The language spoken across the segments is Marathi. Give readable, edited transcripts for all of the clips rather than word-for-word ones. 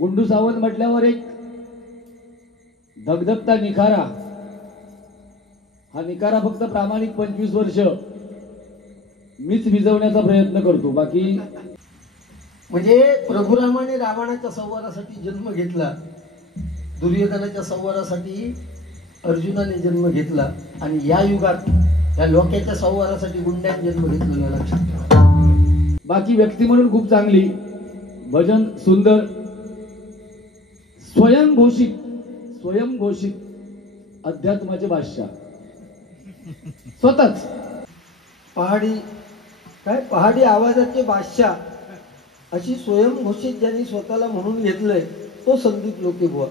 गुंडू सावंत म्हटल्यावर एक धगधगता निखारा, हा निखारा फक्त प्रामाणिक 25 वर्ष मीच विजवण्याचा प्रयत्न करतो. बाकी म्हणजे प्रभुरामाने रावणाच्या संहारासाठी जन्म घेतला, दुर्योधनाच्या संहारासाठी अर्जुनाने जन्म घेतला, आणि या युगात या लोकांच्या संहारासाठी गुंड्याने जन्म घेतलेला. लक्षात ठेवा. बाकी व्यक्ती म्हणून खूप चांगली, भजन सुंदर, स्वयंघोषित अध्यात्माचे बादशाह स्वतःच. पहाडी आवाजाचे बादशाह अशी स्वयंघोषित ज्यांनी स्वतःला म्हणून घेतलंय तो संदीप लोके बुवा.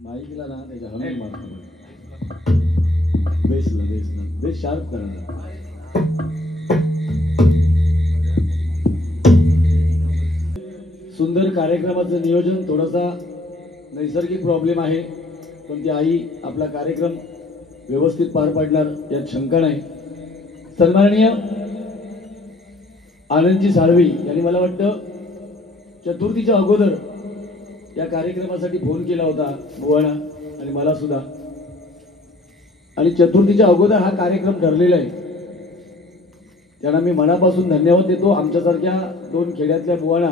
माईकला ना त्याच्या हमी मारतो, बेस शार्प करणार. सुंदर कार्यक्रमाचं नियोजन, थोडासा नैसर्गिक प्रॉब्लेम आहे, पण ती आई आपला कार्यक्रम व्यवस्थित पार पाडणार यात शंका नाही. सन्माननीय आनंदजी साळवी यांनी मला वाटतं चतुर्थीच्या अगोदर या कार्यक्रमासाठी फोन केला होता बुवाना आणि मला सुद्धा, आणि चतुर्थीच्या अगोदर हा कार्यक्रम ठरलेला आहे. त्यांना मी मनापासून धन्यवाद देतो. आमच्यासारख्या 2 खेड्यातल्या बुवाना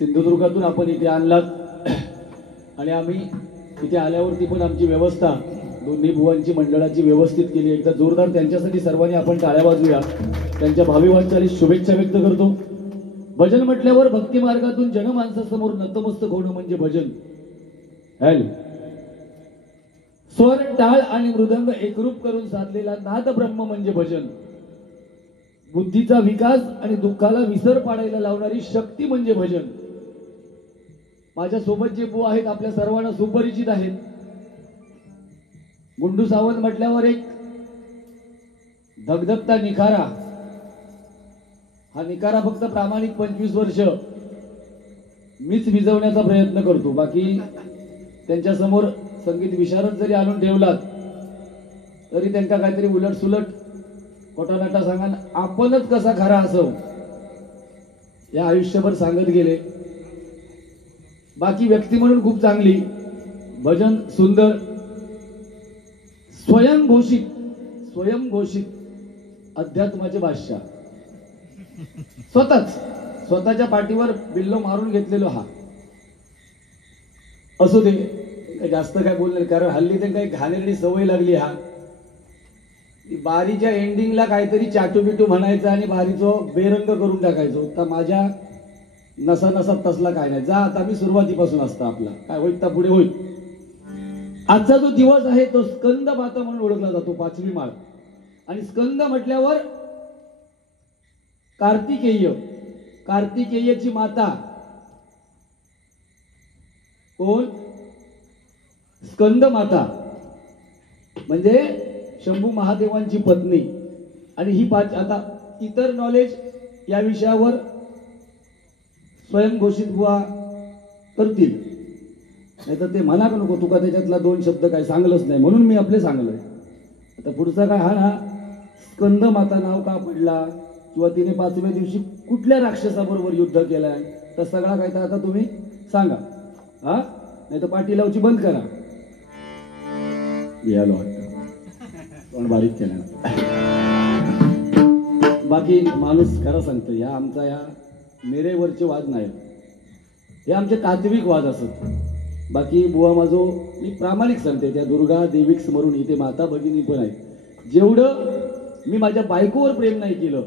सिंधुदुर्गातून आपण इथे आणलात, आणि आम्ही इथे आल्यावरती पण आमची व्यवस्था दोन्ही बुवांची मंडळाची व्यवस्थित केली. एकदा जोरदार त्यांच्यासाठी सर्वांनी आपण टाळ्या वाजवूया. त्यांच्या भावी वाटचालीस शुभेच्छा व्यक्त करतो. भजन म्हटल्यावर भक्ती मार्गातून जनमानसासमोर नतमस्तक होणं म्हणजे भजन. हॅलो, स्वर, टाळ आणि मृदंग एकरूप करून साधलेला नाद ब्रह्म म्हणजे भजन. बुद्धीचा विकास आणि दुःखाला विसर पाडायला लावणारी शक्ती म्हणजे भजन. माझ्या सोबत जे बुवा आहेत आपल्या सर्वांना सुपरिचित आहेत. गुंडू सावंत म्हटल्यावर एक धगधगता निखारा, हा निखारा फक्त प्रामाणिक 25 वर्ष मीच विजवण्याचा प्रयत्न करतो. बाकी त्यांच्या समोर संगीत विशारद जरी आणून ठेवलात तरी त्यांना काहीतरी उलट सुलट कोटानाटा सांगा, आपणच कसा खरा असं या आयुष्यभर सांगत गेले. बाकी व्यक्ती म्हणून खूप चांगली, भजन सुंदर, स्वयंघोषित अध्यात्माचे बादशाह स्वतःच्या पाठीवर बिल्लो मारून घेतलेलो. हा असू दे, जास्त काय बोलणार, कारण हल्ली ते काही घाणेरडी सवय लागली. हा बारीच्या एंडिंगला काहीतरी चाटू बिटू म्हणायचं आणि बारीचं बेरंग करून टाकायचो. तर माझ्या नसा तसला काय नाही. जा आता मी सुरुवातीपासून असता, आपला काय होईल तर पुढे होईल. आजचा जो दिवस आहे तो स्कंद माता म्हणून ओळखला जातो, 5वी माळ. आणि स्कंद म्हटल्यावर कार्तिकेयची माता कोण? स्कंद माता म्हणजे शंभू महादेवांची पत्नी. आणि ही आता इतर नॉलेज या विषयावर स्वयंघोषित बुवा करतील, नाही तर ते म्हणा का नको तुका त्याच्यातला 2 शब्द काय सांगलंच नाही म्हणून मी आपले सांगलोय. आता पुढचा काय हा ना, स्कंद माता नाव का पडला किंवा तिने 5व्या दिवशी कुठल्या राक्षसाबरोबर युद्ध केलंय, तर सगळा काय तर आता तुम्ही सांगा. हा नाही तर पाठी लावची बंद करा. यालो वाटतं पण बारीक केलं. बाकी माणूस खरं सांगतो, या आमचा या मेरेवरचे वाद नाही, हे आमचे तात्विक वाद असत. बाकी बुवा माझो मी प्रामाणिक सांगते, त्या दुर्गा देवीक स्मरून इथे माता भगिनी पण आहेत. जेवढं मी माझ्या बायकोवर प्रेम नाही केलं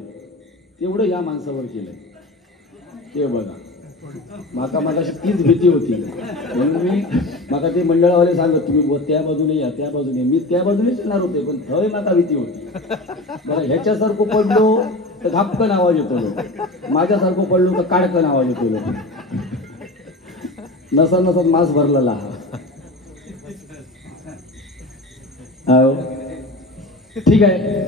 तेवढं या माणसावर केलंय. ते बघा माका माझ्याशी तीच भीती होती म्हणून मी माका ते मंडळावाले सांगत तुम्ही त्या बाजूने या त्या बाजूने, मी त्या बाजूनेच येणार होते पण थय माका भीती होती. बरं ह्याच्यासारखं पडलो तर घापकन आवाज येतो, माझ्यासारखं पडलो तर काडकन आवाज येतो. नसा नसात मास भरलेला ठीक आहे.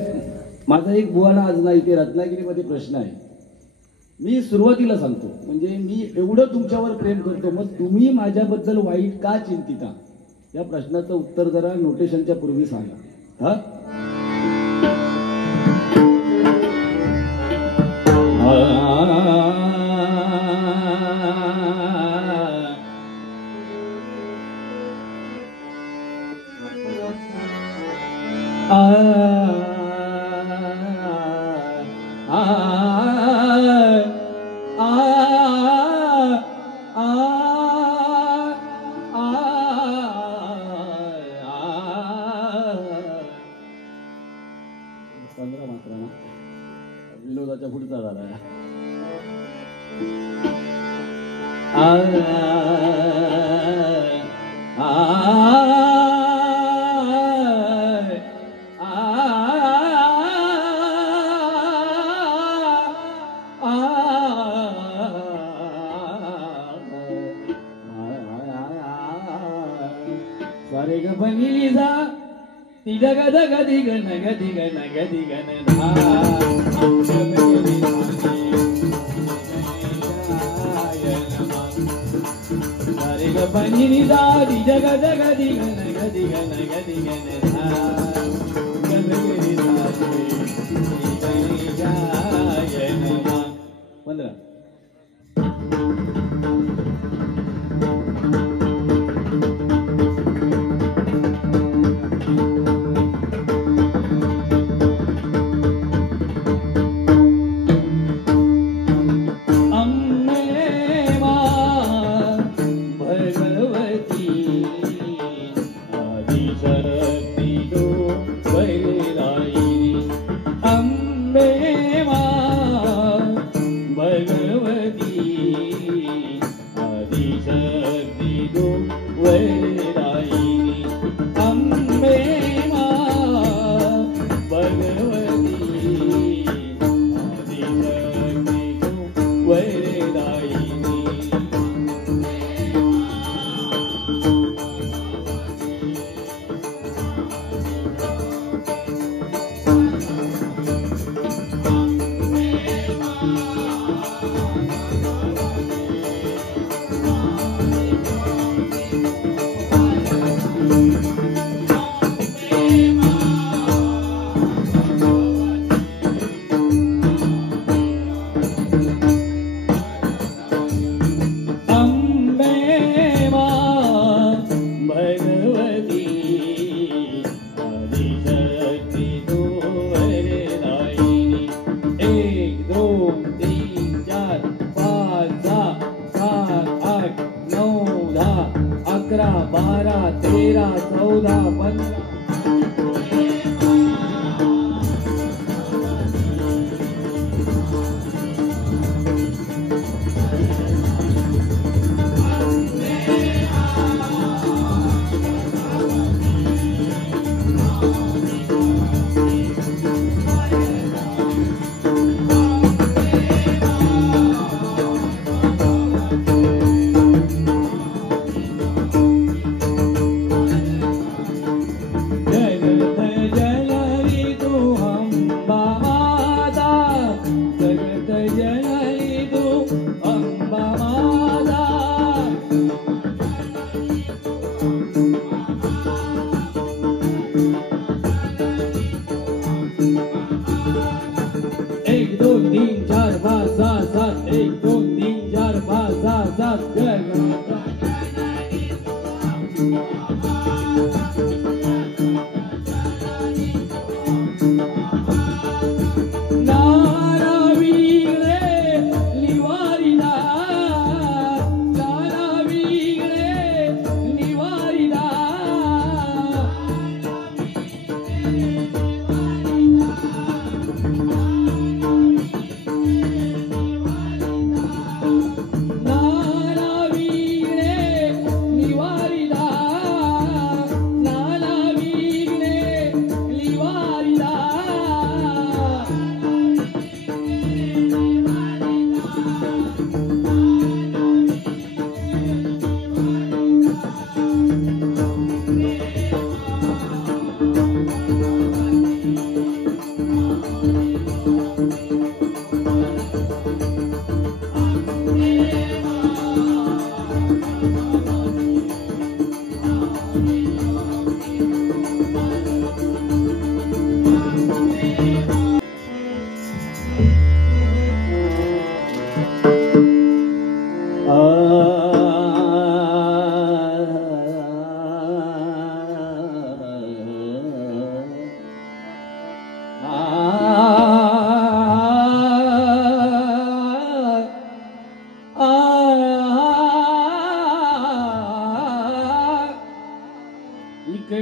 माझा एक बुवाना आज ना इथे रत्नागिरीमध्ये प्रश्न आहे. मी सुरुवातीला सांगतो म्हणजे मी एवढं तुमच्यावर प्रेम करतो, मग तुम्ही माझ्याबद्दल वाईट का चिंतिता, या प्रश्नाचं उत्तर जरा नोटेशनच्या पूर्वी सांगा. हा विनोदाच्या पुढचा झाला. सारे ग बनी जा ती गग दग दिग नग दिग नग दिग धा सारे ग बनी जा ती जग दग दिग नग दिग नग दिग धा गग धा 15 सात गगनाचा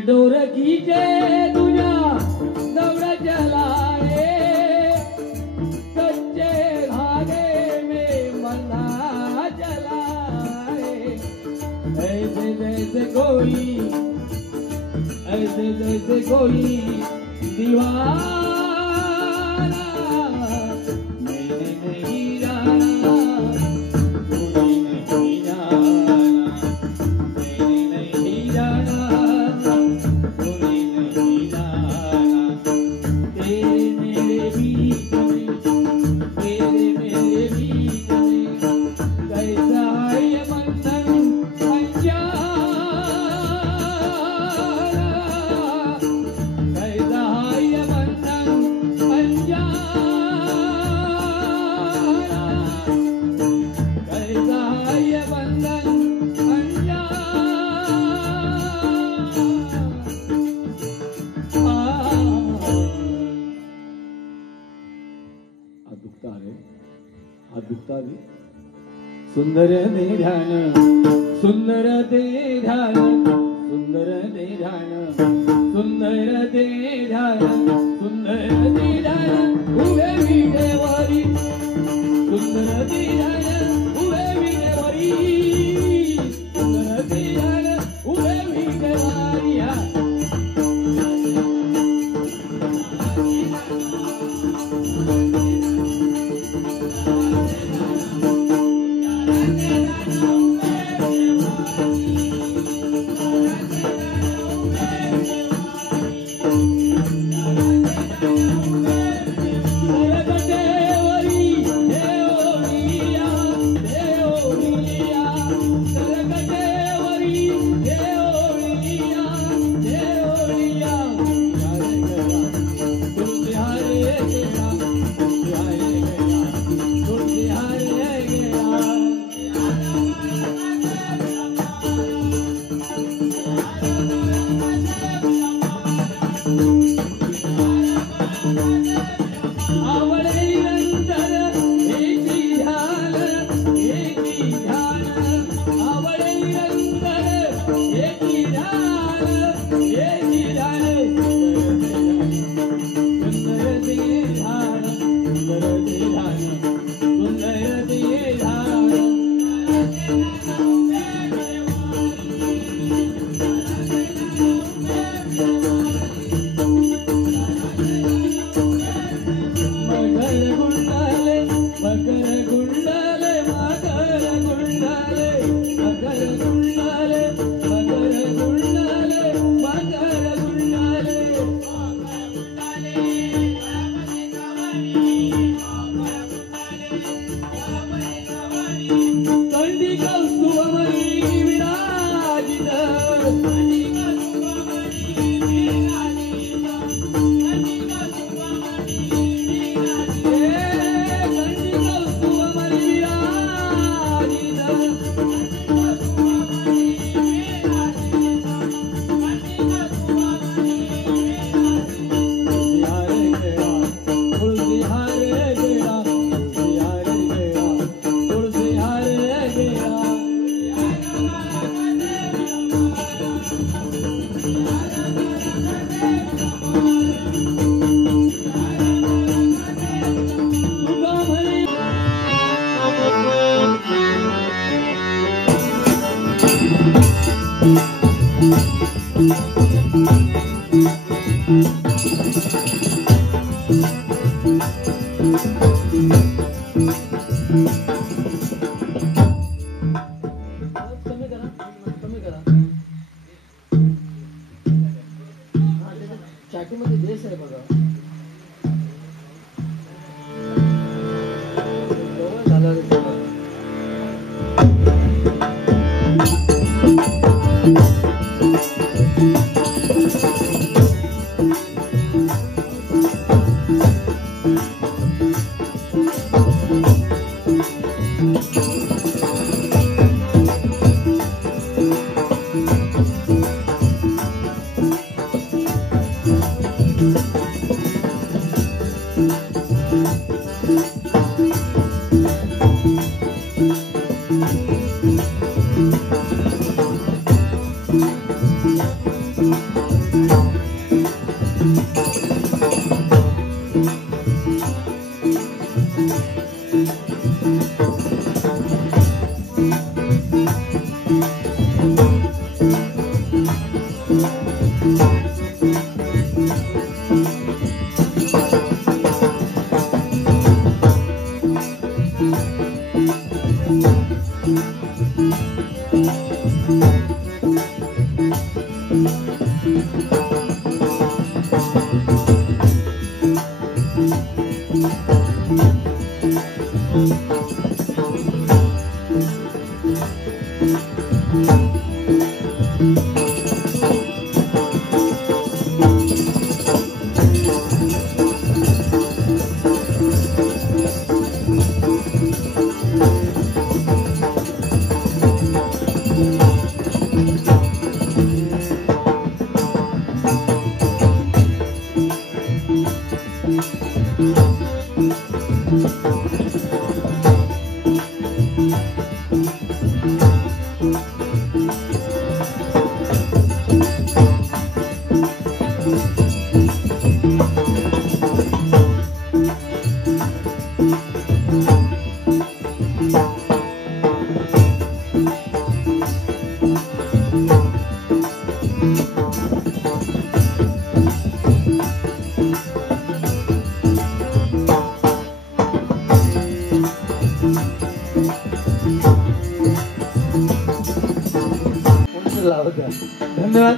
डोरकीचे तुझ्या दौड्याच्या लाळे कच्चे धागे में मना चलाए ऐसे जैसे कोई दीवाना मैंने नहीं जाना कोई नहीं जाना मैंने नहीं जाना सुंदर ते ध्यान सुंदर ते ध्यान सुंदर ते ध्यान सुंदर ते ध्यान सुंदर ते ध्यान उभे विटेवरी सुंदर ते ध्यान उभे विटेवरी सुंदर ते ध्यान उभे विटेवरी धन्यवाद.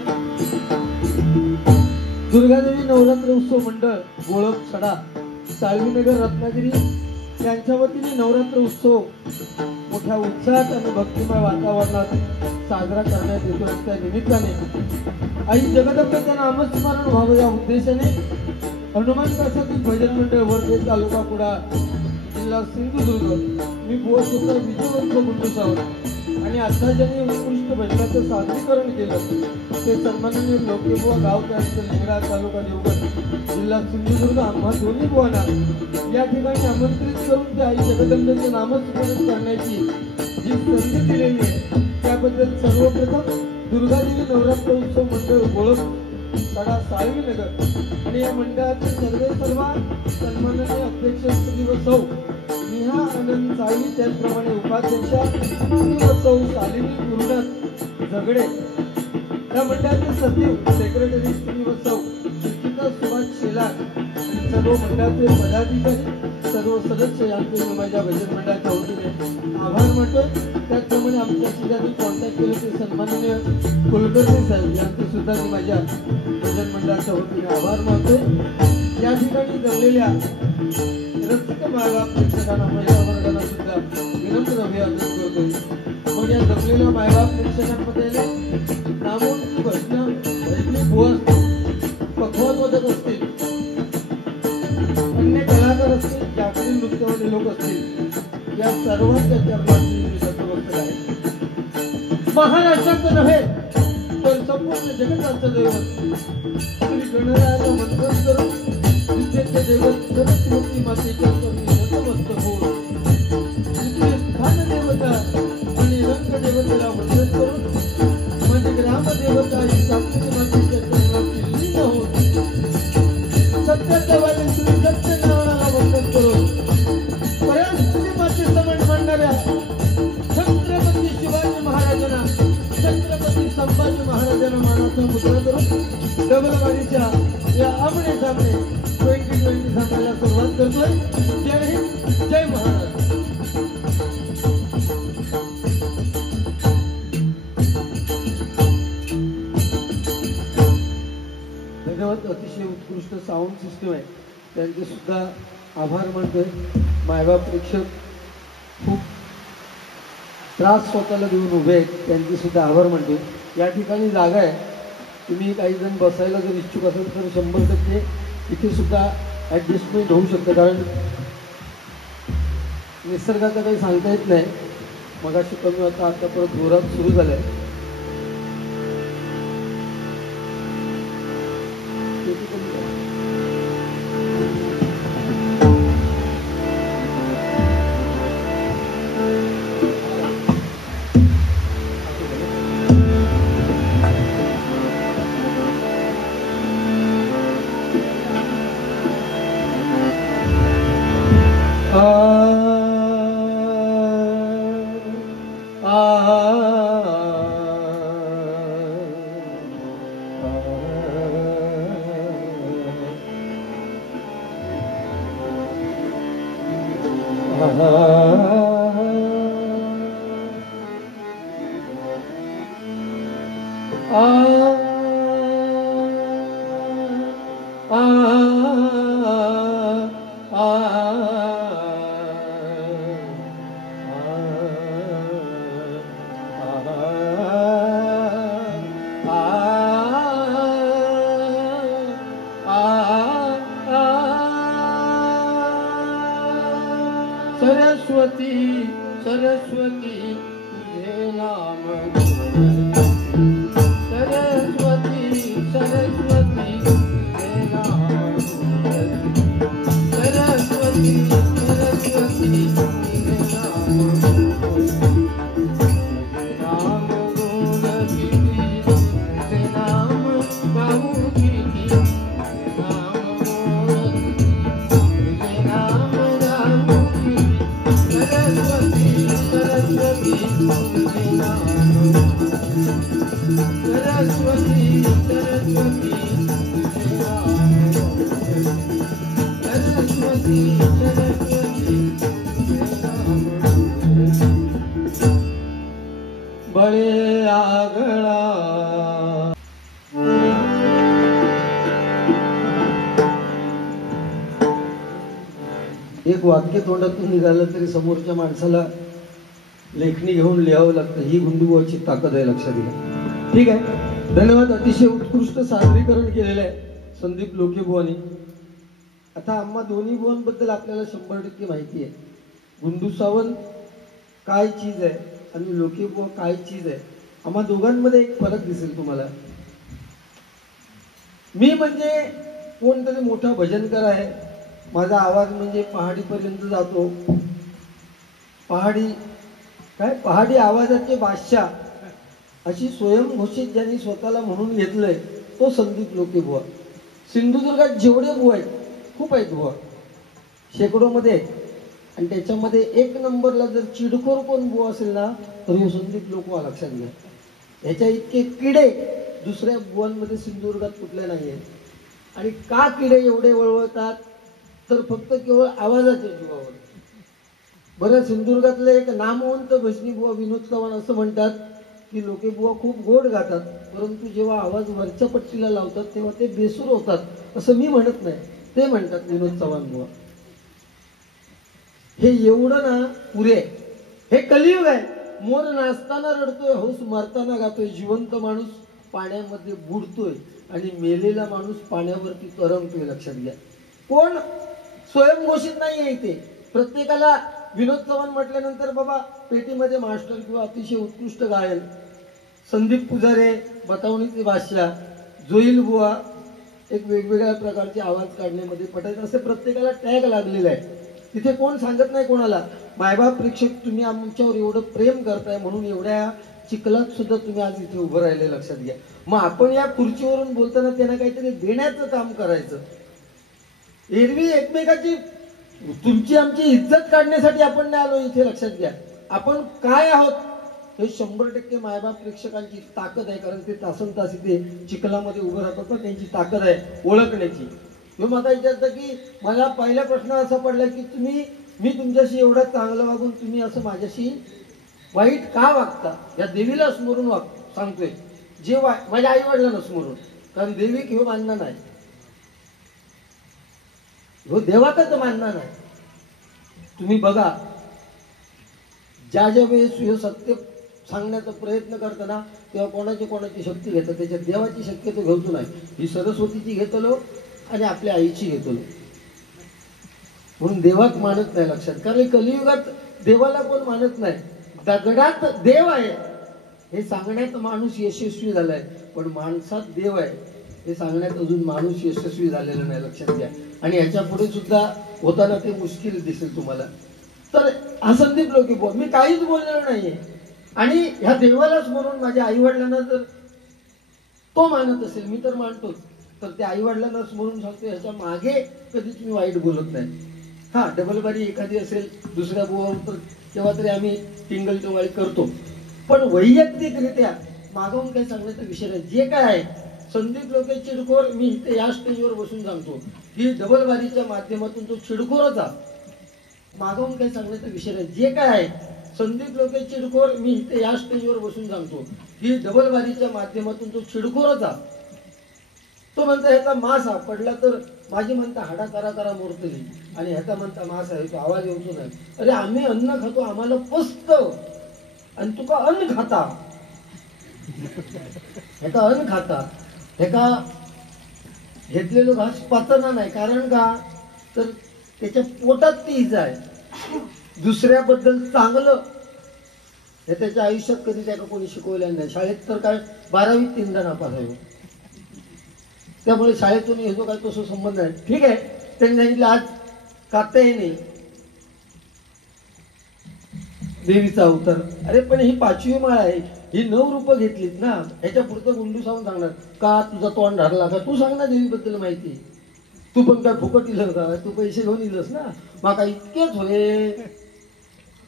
दुर्गादेवी नवरात्र उत्सव मंडळ गोळप सडा साळवीनगर रत्नागिरी यांच्या वतीने नवरात्र उत्सव मोठ्या उत्साहात आणि भक्तिमय वातावरणात साजरा करण्यात येतो. त्या निमित्ताने आई जगदंबेचं नामस्मरण व्हावं या उद्देशाने हनुमान प्रसादी भजन मंडळ वर्धे तालुका कुडा जिल्हा सिंधुदुर्ग मी बुवा सुद्धा विजयवंत गुंडूसावर आणि आता ज्यांनी उत्कृष्ट भजनाचं सादरीकरण केलं ते सन्माननीय लोकेबुवा गाव त्यानंतर लिंगराज तालुका देवगड जिल्हा सिंधुदुर्ग आम्हा दोन्ही बुवांना या ठिकाणी आमंत्रित करून त्या आई जगदंबेचे नामस्मरण करण्याची जी संधी दिलेली आहे त्याबद्दल सर्वप्रथम दुर्गादेवी नवरात्र उत्सव मंडळ गोळप सडा साळवीनगर आणि या मंडळाचे सर्व सन्माननीय अध्यक्ष श्री व सौ नेहा आनंद साळवी त्याचप्रमाणे उपाध्यक्षा श्री व सौ शालिनी गुरुनाथ झगडे या मंडळाचे सचिव सेक्रेटरी श्री व सौ सुचिता सुभाष शेलार आणि सर्व मंडळाचे पदाधिकारी सर्व सदस्य यांचे मी माझ्या भजन मंडळाच्या वतीने आभार मानतो. त्याचप्रमाणे आमच्याशी ज्यांनी कॉन्टॅक्ट केले ते सन्माननीय कुलकर्णी साहेब यांचे सुद्धा मी माझ्या भजन मंडळाच्या वतीने आभार मानतोय. या ठिकाणी जमलेल्या रसिक मायबाप प्रेक्षकांना महिला वर्गाला सुद्धा विनम्र अभिवादन करतोय. मग या जमलेल्या मायबाप प्रेक्षकांमध्ये नामोंची भजनी बुवा पखवाजवादक असतील, अन्य कलाकार असतील, जागरी नृत्यवाले लोक असतील या सर्वांच्या चरणाची मी नतमस्तक आहे. महाराष्ट्राचं नव्हे तर संपूर्ण जगताचं दैवत श्री गणरायाला वंदन करून विद्येचे दैवत सरस्वती मातेच्या चरणी नतमस्तक होऊन तिथे स्थान देवता आणि रंग देवतेला वंदन करून म्हणजे ग्रामदेवता ही सात्विक मातेच्या चरणाची लीन होऊन सत्याच्यावाले श्री सत्यनारायणाला वंदन करून पराशक्ती माते समन मांडणाऱ्या छत्रपती शिवाजी महाराजांना छत्रपती संभाजी महाराजांना मानाचा मुद्रा करून डबलवाडीच्या या आमने सामने 2020 सामन्याला सुरुवात करतोय. जय हिंद, जय महाराष्ट्र. धन्यवाद. अतिशय उत्कृष्ट साऊंड सिस्टम आहे त्यांचे सुद्धा आभार मानतोय. मायबाप प्रेक्षक खूप त्रास स्वतःला देऊन उभे आहेत त्यांचे सुद्धा आभार मानतोय. या ठिकाणी जागा आहे, तुम्ही काही जण बसायला जर इच्छुक असेल तर 100% इथे सुद्धा ॲडजस्टमेंट होऊ शकतं कारण निसर्गाचं काही सांगता येत नाही. मगाशी कमी होता, आता परत जोरात सुरू झालाय. किती कमी झालं? सरस्वती सरस्वती तुझे नाम सरस्वती सरस्वती तुझे नाम सरस्वती सरस्वती तुझे नाम गुण किती तुझे नाम गाऊ किती नाम गुण तुझे नाम गाऊ सरस्वती सरस्वती तुझे नाम सरस्वती सरस्वती तुझे नाम सरस्वती सरस्वती तुझे नाम बळे आगळा. एक वाक्य तोंडातून निघालं तरी समोरच्या माणसाला लेखणी घेऊन लिहावं लागतं. ही गुंडूबाची ताकद आहे, लक्षात घ्या. ठीक आहे, धन्यवाद. अतिशय उत्कृष्ट सादरीकरण केलेलं आहे संदीप लोकेबुवांनी. आता आम्हा दोन्ही बुवांबद्दल आपल्याला 100% माहिती आहे. गुंडू सावंत काय चीज आहे आणि लोकेबुवा काय चीज आहे. आम्हा दोघांमध्ये एक फरक दिसेल तुम्हाला. मी म्हणजे कोणतरी मोठा भजनकर आहे. माझा आवाज म्हणजे पहाडीपर्यंत जातो. पहाडी आवाजाचे बादशाह अशी स्वयंघोषित ज्यांनी स्वतःला म्हणून घेतलंय तो संदीप लोकेबुवा. सिंधुदुर्गात जेवढे बुवा आहेत, खूप आहेत बुवा, शेकडोमध्ये आहेत. आणि त्याच्यामध्ये एक नंबरला जर चिडखोर कोण बुवा असेल ना तर हे संदीप लोकवा, लक्षात घ्या. ह्याच्या इतके किडे दुसऱ्या बुवांमध्ये सिंधुदुर्गात कुठले नाही आहेत. आणि का किडे एवढे वळवतात तर फक्त केवळ आवाजाच्या जीवावर. बरं, सिंधुदुर्गातले एक नामवंत भजनी बुवा विनोद चव्हाण असं म्हणतात की लोकेबुवा खूप गोड गातात, परंतु जेव्हा आवाज वरच्या पट्टीला लावतात तेव्हा ते बेसूर होतात. असं मी म्हणत नाही, ते म्हणतात विनोद चव्हाण बुवा. हे एवढं ना पुरे. हे कलियुग आहे. मोर नाचताना रडतोय, हौस मरताना गातोय. जिवंत माणूस पाण्यामध्ये बुडतोय आणि मेलेला माणूस पाण्यावरती तरंगतोय, लक्षात घ्या. कोण स्वयंघोषित नाही आहे इथे. प्रत्येकाला विनोद चव्हाण म्हटल्यानंतर बाबा पेटीमध्ये मास्टर किंवा अतिशय उत्कृष्ट गायन, संदीप पुजारे बतावणीचे बादशाह, जोईल बुवा एक वेगवेगळ्या प्रकारचे आवाज काढण्यामध्ये पटायचं, असे प्रत्येकाला टॅग लागलेला आहे. तिथे कोण सांगत नाही कोणाला मायबाप प्रेक्षक तुम्ही आमच्यावर एवढं प्रेम करताय म्हणून एवढ्या चिखलात सुद्धा तुम्ही आज इथे उभं राहिले, लक्षात घ्या. मग आपण या खुर्चीवरून बोलताना त्यांना काहीतरी देण्याचं काम करायचं. एरवी एकमेकाची तुमची आमची इज्जत काढण्यासाठी आपण नाही आलो इथे, लक्षात घ्या. आपण काय आहोत हे 100% मायबाप प्रेक्षकांची ताकद आहे. कारण ते तासन तास इथे चिखलामध्ये उभं राहतात ना, त्यांची ताकद आहे ओळखण्याची. मी मला विचारतं की मला पहिला प्रश्न असा पडला की मी तुमच्याशी एवढा चांगलं वागून तुम्ही असं माझ्याशी वाईट का वागता. या देवीला स्मरून सांगतोय, जे माझ्या आई वडिलांना स्मरून. कारण देवी किंवा मानणार नाही, हो देवातच मानणार नाही. तुम्ही बघा, ज्या वेळेस हे सत्य सांगण्याचा प्रयत्न करताना तेव्हा कोणाची शक्ती घेतात. त्याच्यात देवाची शक्यता घेतो नाही. ही सरस्वतीची घेतलो आणि आपल्या आईची घेतलो म्हणून देवात मानत नाही, लक्षात. कारण कलियुगात देवाला कोण मानत नाही. दगडात देव आहे हे सांगण्यात माणूस यशस्वी झालाय, पण माणसात देव आहे हे सांगण्यात अजून माणूस यशस्वी झालेला नाही, लक्षात घ्या. आणि ह्याच्या पुढे सुद्धा होताना ते मुश्किल दिसेल तुम्हाला. तर हा संदीप लोके मी काहीच बोललेलो नाहीये. आणि ह्या देवालाच म्हणून माझ्या आई वडिलांना जर तो मानत असेल, मी तर मानतोच, तर त्या आई वडिलांनाच म्हणून सांगतो ह्याच्या मागे कधीच मी वाईट बोलत नाही. हा डबलबारी एखादी असेल दुसऱ्या बुवावर तर तेव्हा तरी आम्ही टिंगल टोवाळी करतो, पण वैयक्तिकरित्या मागवून काही सांगण्याचा विषय नाही. जे काय आहे संदीप लोके चिडखोर, मी इथे या स्टेजवर बसून सांगतो की डबलबारीच्या माध्यमातून तो चिडखोरचा मागवून काही सांगण्याचा विषय नाही. जे काय आहे संदीप लोके चिडखोर, मी इथे या स्टेजवर बसून सांगतो की डबलबारीच्या माध्यमातून तो चिडखोरचा. तो म्हणता ह्याचा मास पडला तर माझी म्हणता हाडा करा करा मोरतली, आणि ह्याचा म्हणता मास आहे तो आवाज येतो नाही. अरे आम्ही अन्न खातो, आम्हाला पचत, आणि तुका अन्न खाता, ह्याचा अन्न खाता, ह्याका घेतलेलो घास पचना नाही. कारण का तर त्याच्या पोटात ती इजा आहे. दुसऱ्याबद्दल चांगलं हे त्याच्या आयुष्यात कधी त्याला कोणी शिकवलं नाही. शाळेत तर काय 12वीत 3दा नापास आहे, त्यामुळे शाळेतून येतो काय तसं संबंध नाही. ठीक आहे, त्यांनी सांगितलं आज काताही नाही देवीचा अवतार. अरे पण ही 5वी माळ आहे, ही 9 रूपं घेतलीत ना, ह्याच्या पुढचं गुंडू सांगून सांगणार का तुझा तोंड धरला का, तू सांग ना देवीबद्दल माहिती. तू पण काय फुकट इलस का, तू पैसे घेऊन इलस ना, माका इतकेच होय,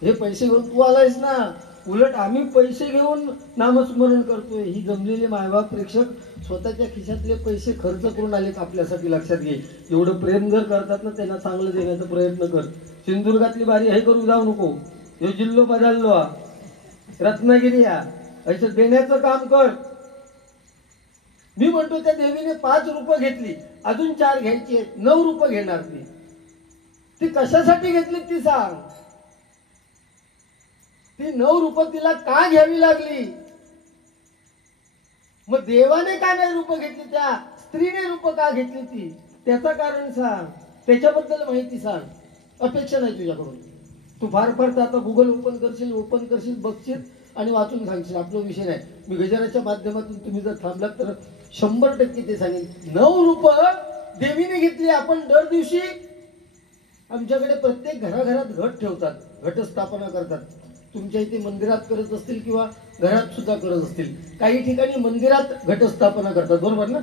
हे पैसे घेऊन तू आलायस ना, उलट आम्ही पैसे घेऊन नामस्मरण करतोय. ही जमलेले मायबाप प्रेक्षक स्वतःच्या खिशातले पैसे खर्च करून आलेत आपल्यासाठी, लक्षात घे. एवढं प्रेम जर करतात ना त्यांना चांगलं देण्याचा प्रयत्न कर. सिंधुदुर्गातली बारी हे करून जाऊ नको, हे जिल्हो बदललो, रत्नागिरी या असं देण्याचं काम कर. मी म्हणतो त्या देवीने 5 रूपं घेतली, अजून 4 घ्यायची आहेत, 9 रूपं घेणार ती कशासाठी घेतली ती सांग. ती 9 रूपं तिला का घ्यावी लागली. मग देवाने का नाही रूपं घेतली, त्या स्त्रीने रूपं का घेतली ती, त्याचं कारण सांग, त्याच्याबद्दल माहिती सांग. अपेक्षा नाही तुझ्याकडून, तू फार फार तर आता गुगल ओपन करशील बघशील आणि वाचून सांगशील, आपला विषय नाही. मी गजराच्या माध्यमातून तुम्ही जर थांबलात तर 100% ते सांगेन. 9 रूपं देवीने घेतली. आपण दर दिवशी आमच्याकडे प्रत्येक घराघरात घट ठेवतात, घटस्थापना करतात. तुमच्या इथे मंदिरात करत असतील किंवा घरात सुद्धा करत असतील, काही ठिकाणी मंदिरात घटस्थापना करतात, बरोबर ना.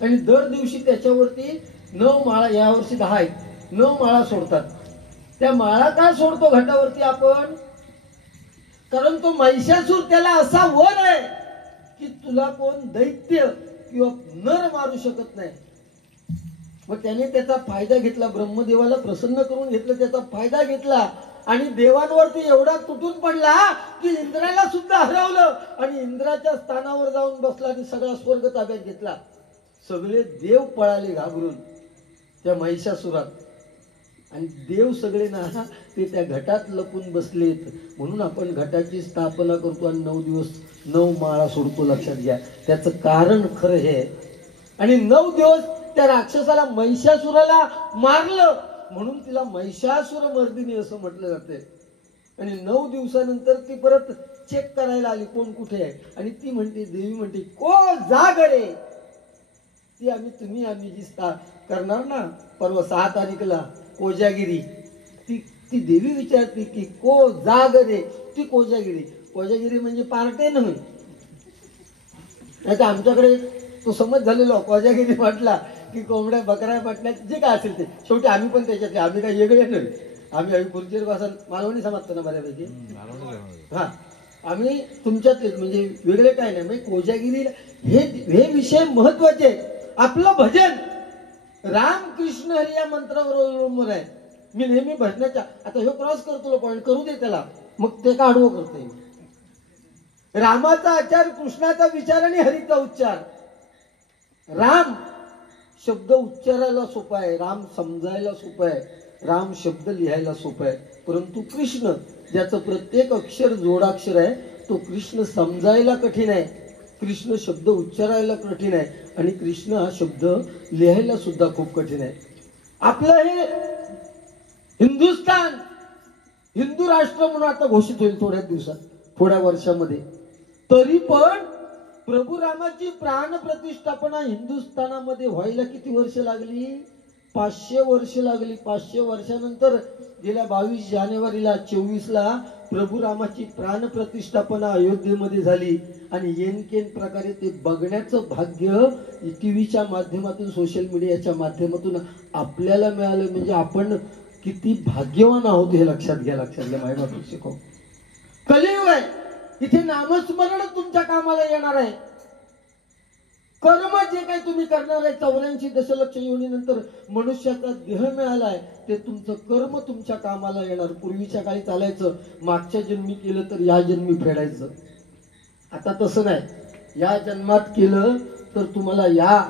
आणि दर दिवशी त्याच्यावरती 9 माळा, यावर्षी 10 आहेत, 9 माळा सोडतात. त्या माळा का सोडतो घटावरती आपण, कारण तो महिषासूर त्याला असा वर आहे की तुला कोण दैत्य किंवा नर मारू शकत नाही. मग त्याने त्याचा फायदा घेतला, ब्रह्मदेवाला प्रसन्न करून घेतलं, त्याचा फायदा घेतला आणि देवांवरती एवढा तुटून पडला की इंद्राला सुद्धा हरवलं आणि इंद्राच्या स्थानावर जाऊन बसला आणि सगळा स्वर्ग ताब्यात घेतला. सगळे देव पळाले घाबरून त्या महिषासुरात, आणि देव सगळे ना ते त्या घटात लपून बसलेत. म्हणून आपण घटाची स्थापना करतो आणि 9 दिवस 9 माळा सोडतो, लक्षात घ्या. त्याचं कारण खरं हे. आणि 9 दिवस त्या राक्षसाला महिषासुराला मारलं म्हणून तिला महिषासुर मर्दिनी असं म्हटलं जाते. आणि 9 दिवसानंतर ती परत चेक करायला आली कोण कुठे आहे, आणि ती म्हणते, देवी म्हणते को जाग रे, ती आम्ही जी करणार ना परवा 6 तारीखला कोजागिरी, ती देवी विचारते की को जाग रे, ती कोजागिरी म्हणजे पार्टे नव्हे. नाही तर आमच्याकडे तो समज झालेला, कोजागिरी म्हटला की कोंबड्या बकऱ्या म्हटल्या जे काय असेल ते, शेवटी आम्ही पण त्याच्यातले, आम्ही काही वेगळे नाही. आम्ही खुर्चीवर बसाल मालवणी समाजतो ना बऱ्यापैकी, हा आम्ही तुमच्यातलेच, म्हणजे वेगळे काय नाही. म्हणजे कोजागिरी हे विषय महत्वाचे आहेत. आपलं भजन राम कृष्ण हरी या मंत्रावर अवलंबून आहे. मी नेहमी भजनाच्या, आता हे क्रॉस करतो पॉईंट, करू दे त्याला, मग ते का आडवं करतोय. रामाचा आचार, कृष्णाचा विचार आणि हरीचा उच्चार. राम शब्द उच्चारायला सोपा आहे, राम समजायला सोपा आहे, राम शब्द लिहायला सोपा आहे. परंतु कृष्ण ज्याचं प्रत्येक अक्षर जोडाक्षर आहे, तो कृष्ण समजायला कठीण आहे, कृष्ण शब्द उच्चारायला कठीण आहे, आणि कृष्ण हा शब्द लिहायला सुद्धा खूप कठीण आहे. आपलं हे हिंदुस्थान हिंदू राष्ट्र म्हणून आता घोषित होईल थोड्या दिवसात, थोड्या वर्षामध्ये. तरी पण प्रभू रामाची प्राण प्रतिष्ठापना हिंदुस्थानामध्ये व्हायला किती वर्ष लागली? 500 वर्ष लागली. 500 वर्षानंतर गेल्या 22 जानेवारीला 24ला प्रभू रामाची प्राण प्रतिष्ठापना अयोध्येमध्ये झाली. आणि येनकेन प्रकारे ते बघण्याचं भाग्य टीव्हीच्या माध्यमातून, सोशल मीडियाच्या माध्यमातून आपल्याला मिळालं. म्हणजे आपण किती भाग्यवान आहोत हे लक्षात घ्या, लक्षात घ्या. मायबाप शिकव. कलियुग आहे, इथे नामस्मरण तुमच्या कामाला येणार आहे. कर्म जे काही तुम्ही करणार आहे, 84 दशलक्ष योनीनंतर मनुष्याचा देह मिळालाय, ते तुमचं कर्म तुमच्या कामाला येणार. पूर्वीच्या काळी चालायचं, मागच्या जन्मी केलं तर या जन्मी फेडायचं. आता तसं नाही. या जन्मात केलं तर तुम्हाला या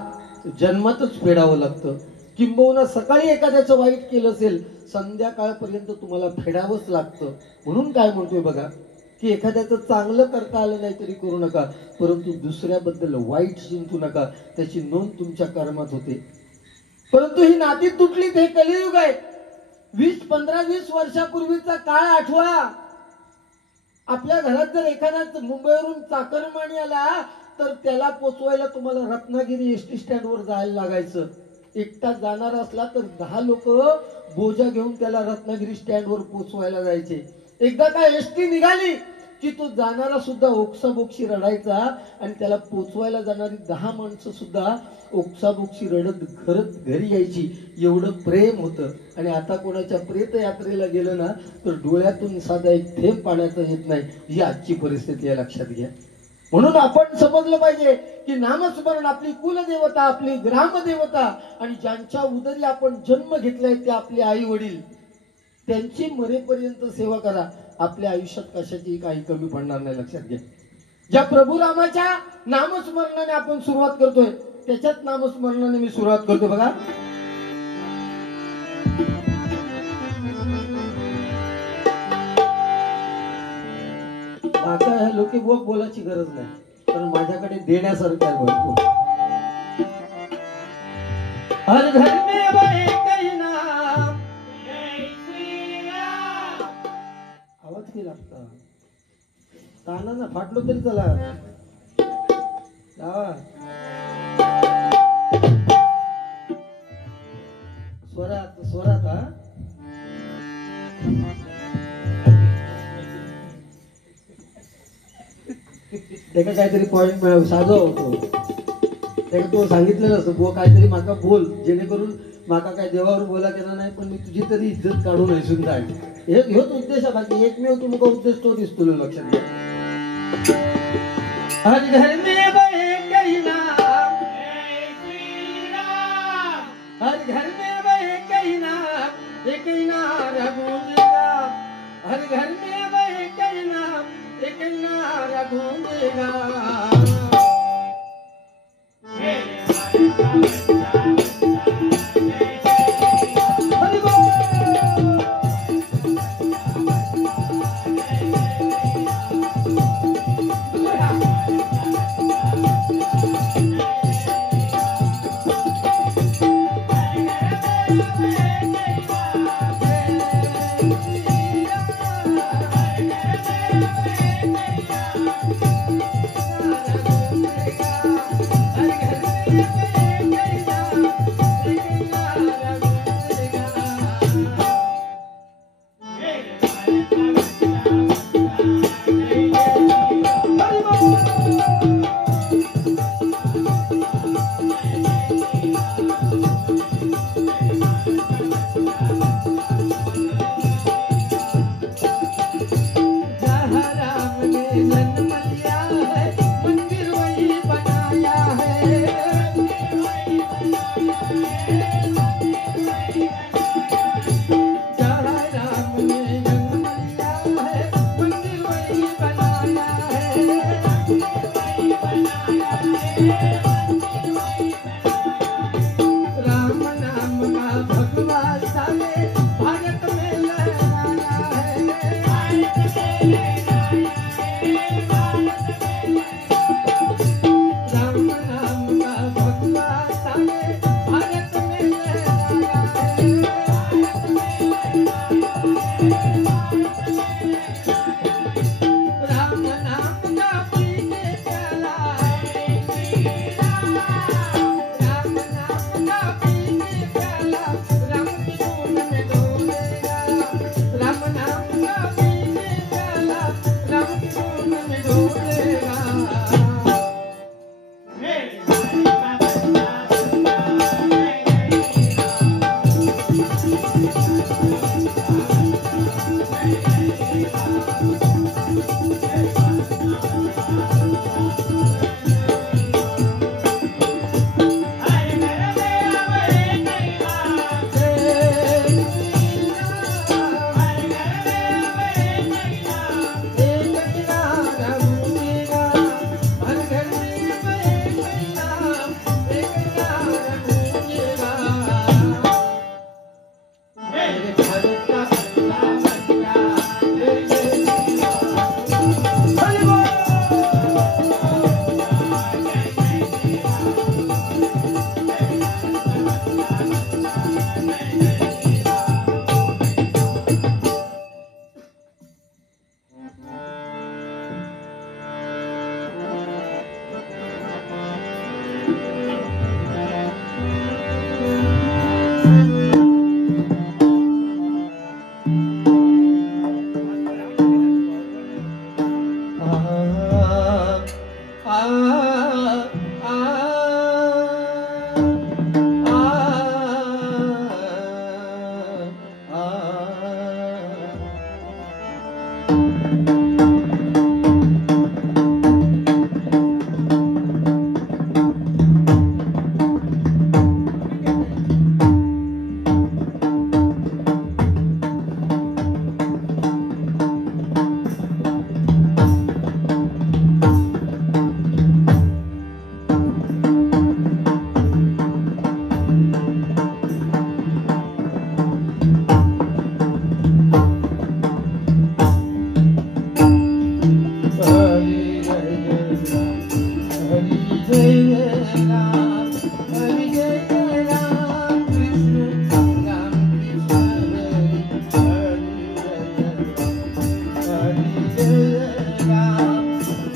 जन्मातच फेडावं लागतं. किंबहुना सकाळी एखाद्याचं वाईट केलं असेल, संध्याकाळपर्यंत तुम्हाला फेडावंच लागतं. म्हणून काय म्हणतोय बघा, की एखाद्याचं चांगलं करता आलं नाही तरी करू नका, परंतु दुसऱ्याबद्दल वाईट चिंतू नका. त्याची नोंद तुमच्या कर्मात होते. परंतु ही नाती तुटली, हे कलियुग आहे. 15-20 वर्षापूर्वीचा काळ आठवा. आपल्या घरात जर एखादा मुंबईवरून चाकरमानी आला तर त्याला पोचवायला तुम्हाला रत्नागिरी एसटी स्टँडवर जायला लागायचं. एकटा जाणार असला तर 10 लोक बोजा घेऊन त्याला रत्नागिरी स्टँडवर पोचवायला जायचे. एकदा काय एसटी निघाली की तो जाणारा सुद्धा ओक्साबोक्षी रडायचा आणि त्याला पोचवायला जाणारी 10 माणसं सुद्धा ओक्साबोक्षी रडत घरी यायची. एवढं प्रेम होतं. आणि आता कोणाच्या प्रेत यात्रेला गेलं ना तर डोळ्यातून साधा एक थेंब पाण्याचं येत नाही. ही आजची परिस्थिती आहे, लक्षात घ्या. म्हणून आपण समजलं पाहिजे की नामस्मरण आपली कुलदेवता, आपली ग्रामदेवता, आणि ज्यांच्या उदरी आपण जन्म घेतलाय ते आपले आई वडील, त्यांची मरेपर्यंत सेवा करा. आपल्या आयुष्यात कशाची काही कमी पडणार नाही, लक्षात घ्या. ज्या प्रभू रामाच्या नामस्मरणाने आपण सुरुवात करतोय, त्याच्याच नामस्मरणाने मी सुरुवात करतोय बघा. आता ह्या लोके बोलायची गरज नाही, कारण माझ्याकडे देण्यासारखं आहे भरपूर. हर घर में बहे कहीं नाम, आवाज की लागता ताना फाटलो तरी चला लावा. स्वरात स्वरात हा. त्याला काहीतरी पॉइंट मिळावं, साधो होतो. त्याला तो सांगितलेलं असतं, बुवा काहीतरी माका बोल, जेणेकरून माका काय देवावर बोला केला नाही, पण मी तुझी तरी इज्जत काढून ऐसून जाईल. हेच उद्देश आहे. बाकी एकमेव तुमचा उद्देश तो दिसतो, लक्षात घ्या. हर घर में बहे कहीं नाम, हर घर में बहे कहीं नाम, एक ही नारा गूंजेगा. हर घर में बहे कहीं नाम, एक ही नारा गूंजेगा.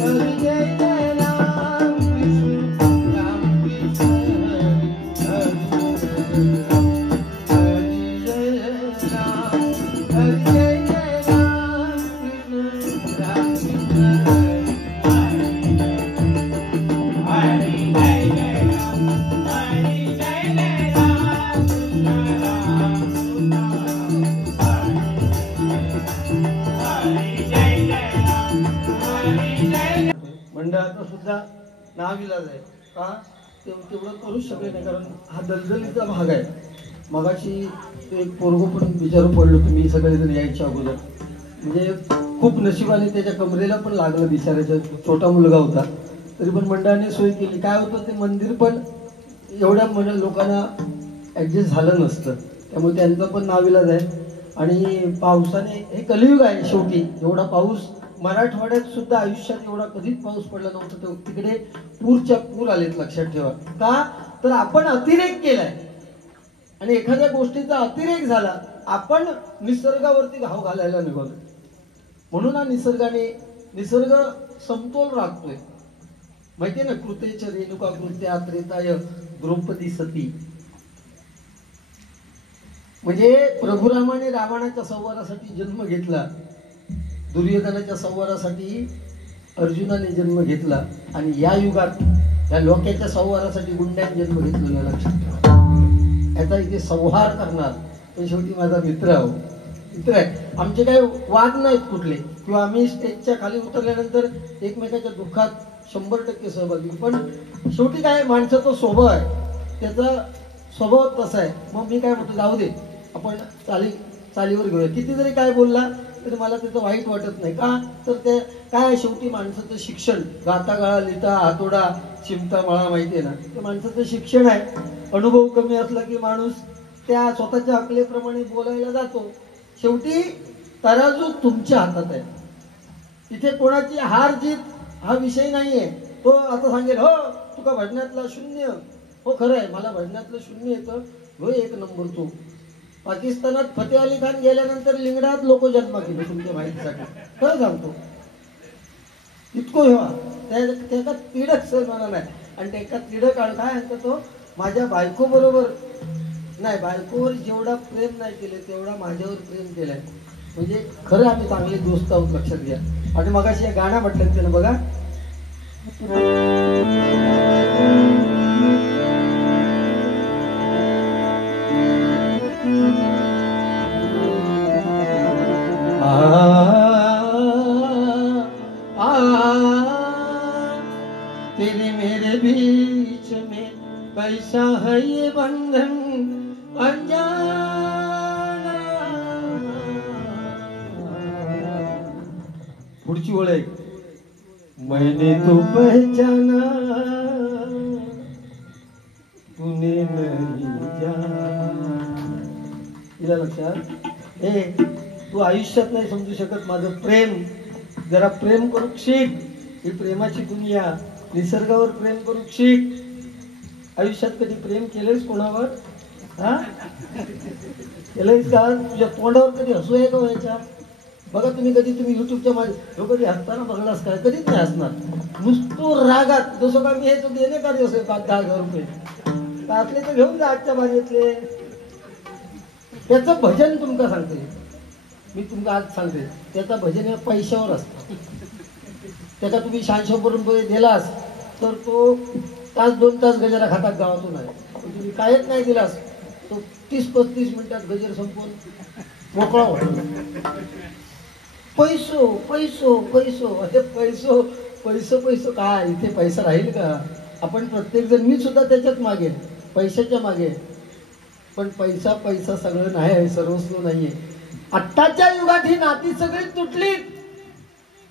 हरी जय जय राम कृष्ण हरी जय राम हरी जय जय राम कृष्ण राम कृष्ण मंडळाचं सुद्धा नाविलाज आहे का तेवढं करूच शकले नाही कारण हा दलदलीचा भाग आहे. मगाशी ते एक पोरगं पण विचारू पडलो तुम्ही सगळेजण यायच्या अगोदर म्हणजे खूप नशिबाने त्याच्या कमरेला पण लागलं बिचारायचा छोटा मुलगा होता तरी पण मंडळाने सोय केली. काय होतं ते मंदिर पण एवढ्या लोकांना ॲडजस्ट झालं नसतं त्यामुळे त्यांचं पण नाविलाज आहे. आणि पावसाने हे कलियुग आहे शेवटी. एवढा पाऊस मराठवाड्यात सुद्धा आयुष्यात एवढा कधीच पाऊस पडला नव्हता. तो तिकडे पूर आलेत लक्षात ठेवा. का तर आपण अतिरेक केलाय आणि एखाद्या गोष्टीचा अतिरेक झाला आपण निसर्गावरती घाव घालायला निघालो. म्हणून हा निसर्ग समतोल राखतोय. माहितीये ना कृतेच रेणुका कृत्या त्रेताय द्रौपदी सती. म्हणजे प्रभुरामाने रावणाच्या संहारासाठी जन्म घेतला, दुर्योधनाच्या संहारासाठी अर्जुनाने जन्म घेतला आणि या युगात या लोक्याच्या संहारासाठी गुंड्याने जन्म घेतलेला. लक्षात ठेवा. याचा इथे संहार करणार पण शेवटी माझा मित्र आहे. आमचे काही वाद नाहीत कुठले किंवा आम्ही स्टेजच्या खाली उतरल्यानंतर एकमेकाच्या दुःखात 100% सहभागी. पण शेवटी काय माणसाचा स्वभाव आहे, त्याचा स्वभाव तसा आहे. मग मी काय म्हणतो जाऊ दे आपण चालीवर घेऊया. किती जरी काय बोलला तरी मला त्याचं वाईट वाटत नाही. का तर ते काय शेवटी माणसाचं शिक्षण गाता गाळा लिहिता हातोडा चिमटा मळा माहिती आहे ना ते माणसाचं शिक्षण आहे. अनुभव कमी असला की माणूस त्या स्वतःच्या अकलेप्रमाणे बोलायला जातो. शेवटी तराजू तुमच्या हातात आहे. तिथे कोणाची हार जीत हा विषय नाहीये. तो आता सांगेल हो तुका भजनातला 0. हो खरं आहे मला भजनातलं 0 येतं. हो 1 नंबर तो. पाकिस्तानात फतेह अली खान गेल्यानंतर लिंगडात लोक जन्म केले तुमच्या माहितीसाठी. खरं सांगतो इतकं हेवा त्याचा तिडक सन्मान नाही. आणि त्याचा तिडक काय म्हणतो तो माझ्या बायको बरोबर नाही बायकोवर जेवढा प्रेम नाही केले तेवढा माझ्यावर प्रेम केलाय. म्हणजे खरं आम्ही चांगले दोस्त आहोत. लक्षात घ्या. आणि मगाशी या गाणं म्हटलं त्यानं बघा तेरे मेरे बीच में कैसा है ये बंधन अनजाना. पुढची ओळ आहे मैंने तो पहचाना तूने नहीं जाना. इला लक्षात हे तू आयुष्यात नाही समजू शकत माझं प्रेम. जरा प्रेम करू शिक. ही प्रेमाची दुनिया. निसर्गावर प्रेम करू शिक. आयुष्यात कधी प्रेम केलंयस कोणावर? हा केलंयस का? तुझ्या तोंडावर कधी हसू आहे का व्हायच्या? बघा तुम्ही युट्यूबच्या माझ्या कधी हसताना बघलास काय? कधीच नाही हसणार. नुसतं रागात जसं का मी हे तर देणे का दिवस 5-10 रुपये असले तर घेऊन जा आजच्या बाजेतले. त्याचं भजन तुमका सांगते मी तुमका आज सांगते त्याचं भजन हे पैशावर असतं. त्याचा तुम्ही 100 रुपये दिलास तर तो 2 तास गजरा खातात गावातून आहे. तुम्ही कायच नाही दिलास तो 30-35 मिनिटात गजर संपवून मोकळा होतो. पैसो पैसो पैसो अरे पैसो पैसो पैसो काय इथे पैसा राहील का? आपण प्रत्येक जण मी सुद्धा त्याच्यात मागे पैशाच्या मागे. पण पैसा सगळं नाही आहे. सर्वस्व नाहीये. आत्ताच्या युगात ही नाती सगळी तुटली.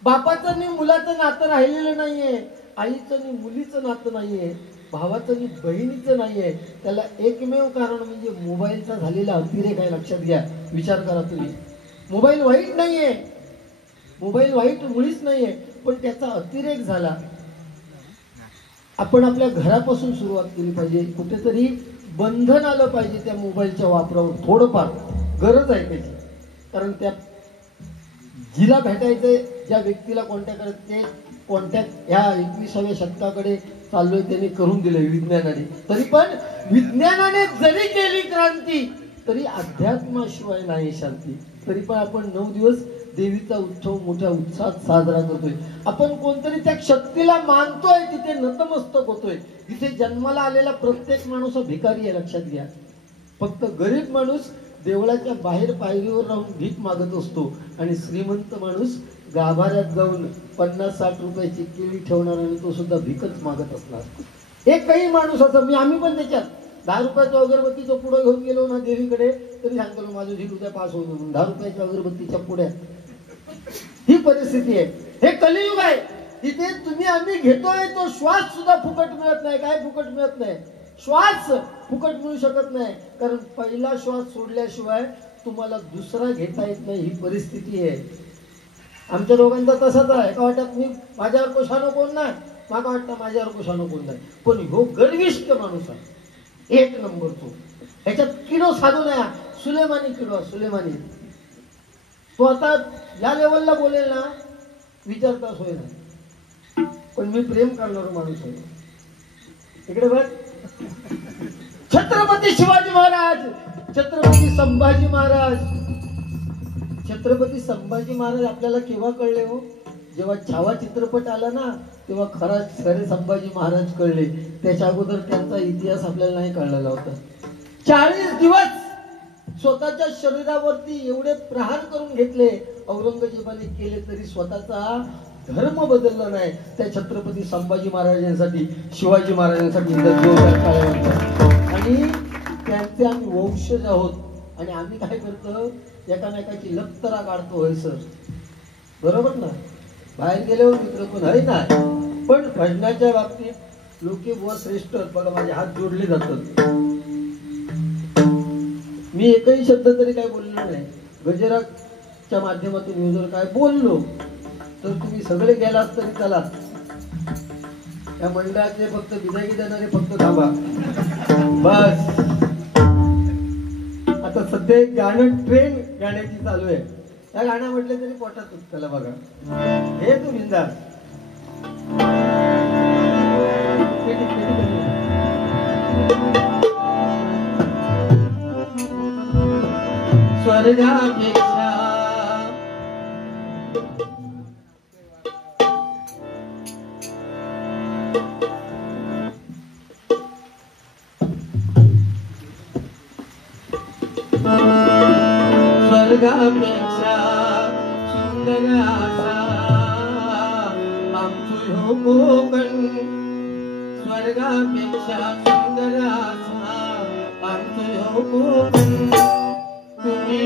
बापाचं आणि मुलाचं नातं राहिलेलं नाहीये. आईचं आणि मुलीचं नातं नाहीये. भावाचं आणि बहिणीचं नाहीये. त्याला एकमेव कारण म्हणजे मोबाईलचा झालेला अतिरेक आहे. लक्षात घ्या. विचार करा तुम्ही. मोबाईल वाईट नाहीये. मोबाईल वाईट मुळीच नाहीये. पण त्याचा अतिरेक झाला. आपण आपल्या घरापासून सुरुवात केली पाहिजे. कुठेतरी बंधन आलं पाहिजे त्या मोबाईलच्या वापरावर. थोडंफार गरज आहे त्याची. कारण त्या जिला भेटायचंय ज्या व्यक्तीला कॉन्टॅक्ट करत कॉन्टॅक्ट ह्या 21व्या शतकाकडे चाललोय त्यांनी करून दिलंय विज्ञानाने. तरी पण विज्ञानाने जरी केली क्रांती तरी अध्यात्माशिवाय नाही शांती. तरी पण आपण 9 दिवस देवीचा उत्सव मोठ्या उत्साहात साजरा करतोय. आपण कोणतरी त्या शक्तीला मानतोय, तिथे नतमस्तक होतोय. तिथे जन्माला आलेला प्रत्येक माणूस हा भिकारी आहे, लक्षात घ्या. फक्त गरीब माणूस देवळाच्या बाहेर पायरीवर राहून भीक मागत असतो आणि श्रीमंत माणूस गाभाऱ्यात जाऊन 50-60 रुपयाची केळी ठेवणार आणि तो सुद्धा भीकच मागत असणार. एकही माणूस असं आम्ही पण त्याच्यात 10 रुपयाच्या अगरबत्तीचा पुढं घेऊन गेलो ना देवीकडे तरी सांगतो माझं झील उद्या पास होईल म्हणून 10 रुपयाच्या अगरबत्तीच्या पुढ्या. ही परिस्थिती आहे. हे कलियुग आहे. तिथे तुम्ही आम्ही घेतोय तो श्वास सुद्धा फुकट मिळत नाही. काय फुकट मिळत नाही? श्वास फुकट मिळू शकत नाही. कारण पहिला श्वास सोडल्याशिवाय तुम्हाला दुसरा घेता येत नाही. ही परिस्थिती आहे. आमच्या दोघांचा तसाच आहे. एका वाटत मी माझ्यावर कोशानो कोण नाही, माका वाटतं माझ्यावर कोशानो कोण नाही. पण हो गर्विष्ठ माणूस आहे, 1 नंबर तो. ह्याच्यात किडो साधू नाही. सुलेमानी किडो, सुलेमानी. तो आता या लेवलला बोलेल ना विचारता सोय नाही. पण मी प्रेम करणारा माणूस आहे. इकडे बघ, छत्रपती शिवाजी महाराज, छत्रपती संभाजी महाराज. छत्रपती संभाजी महाराज आपल्याला केव्हा कळले हो? जेव्हा छावा चित्रपट आला ना तेव्हा खरे संभाजी महाराज कळले. त्याच्या अगोदर त्यांचा इतिहास आपल्याला नाही कळलेला होता. 40 दिवस स्वतःच्या शरीरावरती एवढे प्रहार करून घेतले औरंगजेबाने केले तरी स्वतःचा धर्म बदलला नाही. त्या छत्रपती संभाजी महाराजांसाठी, शिवाजी महाराजांसाठी आणि त्यांचे आम्ही वंशज आहोत. आणि आम्ही काय करतो, एकामेकाची लक्तरा काढतो. होय सर, बरोबर ना? बाहेर गेल्यावर मित्र पण आहे ना. पण भजनाच्या बाबतीत लोके बुवा श्रेष्ठ. बघा माझे हात जोडले जातात. मी एकही शब्द तरी काय बोललो नाही. गजराच्या माध्यमातून मी जर काय बोललो तर तुम्ही सगळे गेलात तरी चला. या मंडळातले फक्त विदाई देणारे फक्त थांबा बस. आता सध्या एक गाणं ट्रेन गाण्याची चालू आहे. त्या गाणं म्हटले तरी पोटात चला बघा. हे तू बिंदास. स्वर्गापेक्षा स्वर्गापेक्षा सुंदर आसा आमचो ह्यो कोकण. स्वर्गापेक्षा सुंदर आसा आमचो ह्यो कोकण. तुम्ही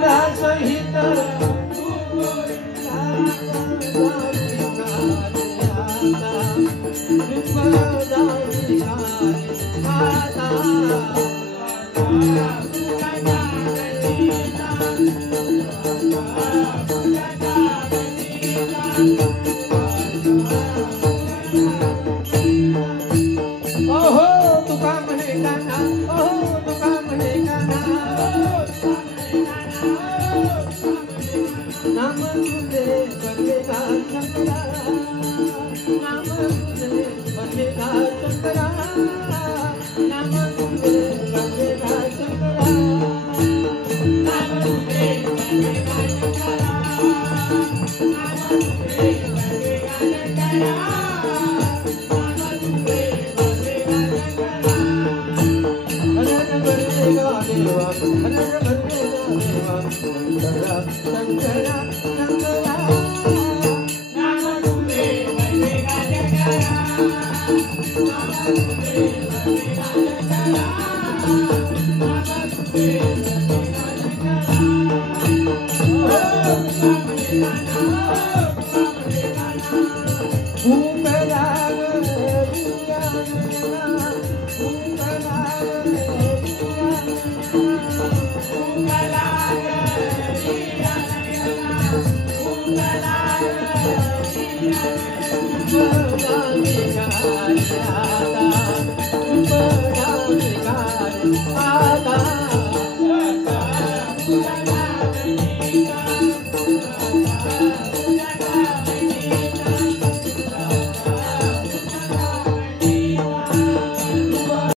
गरुडा सहित ओहो तुका म्हणे काना, ओहो तुका म्हणे काना, नाम तुझे बंदेगा शंकरा, नाम तुझे बंदेगा शंकरा, नाम तुझे बंदेगा शंकरा, नाम तुझे बंदेगा शंकरा, नाम तुझे बंदेगा शंकरा, आता